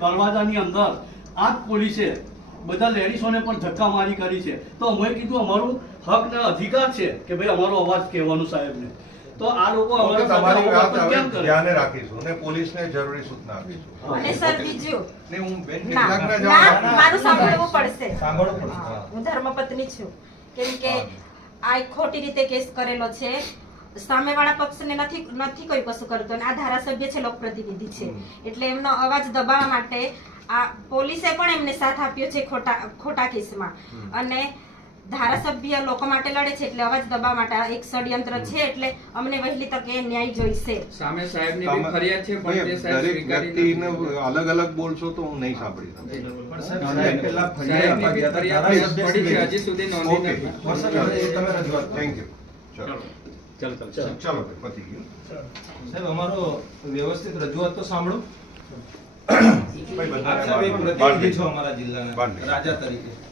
દરવાજાની અંદર આ જ પોલીસે બધા લેડીસોને પણ ધક્કા મારી કરી છે. તો અમે કીધું અમારું હક ને અધિકાર છે કે ભાઈ અમારો અવાજ કહેવાનું સાહેબને. તો આ લોકો અમારા તમારી વાત કેમ કરે? ધ્યાને રાખીશું અને પોલીસને જરૂરી સૂચના આપીશું. અને સર બીજું? નહીં, હું બેન કેટલાકને જવાબ- મારું સાંભળવું પડશે. સાંભળવું પડશે, હું. ધર્મપત્ની છું. કેમ કે આ ખોટી રીતે કેસ કરેલો છે. સામેવાળા પક્ષને નથી નથી કોઈ કશું કરતો અને આ ધારાસભ્ય છે લોકપ્રતિનિધિ છે. એટલે એમનો અવાજ દબાવવા માટે આ પોલીસે પણ એમને સાથ આપ્યો છે ખોટા ખોટા કેસમાં. અને ધારાસભ્ય લોકો માટે લડે છે એટલે અવાજ દબાવવા માટે એક ષડયંત્ર છે એટલે અમને વહેલી તકે ન્યાય જોઈશે. સામે સાહેબની બી ફરિયાદ છે પણ તે સાહેબ સ્વીકારી નથી. અલગ અલગ બોલશો તો હું નહીં સાંભળી શકું. પણ સાહેબ, પહેલા ફરિયાદ સાહેબની ગયા હતા. ધારાસભ્ય પડી છે હજી સુધી નોંધી નથી. તમે રજૂઆત થેન્ક યુ ચલો. ચાલો. ચલો ચલો. પતી ગયું. સાહેબ અમારો વ્યવસ્થિત રજૂઆત તો સાંભળો. આપ સાહેબ એક બાંધી- પ્રતિનિધિ છો અમારા જિલ્લાના રાજા તરીકે.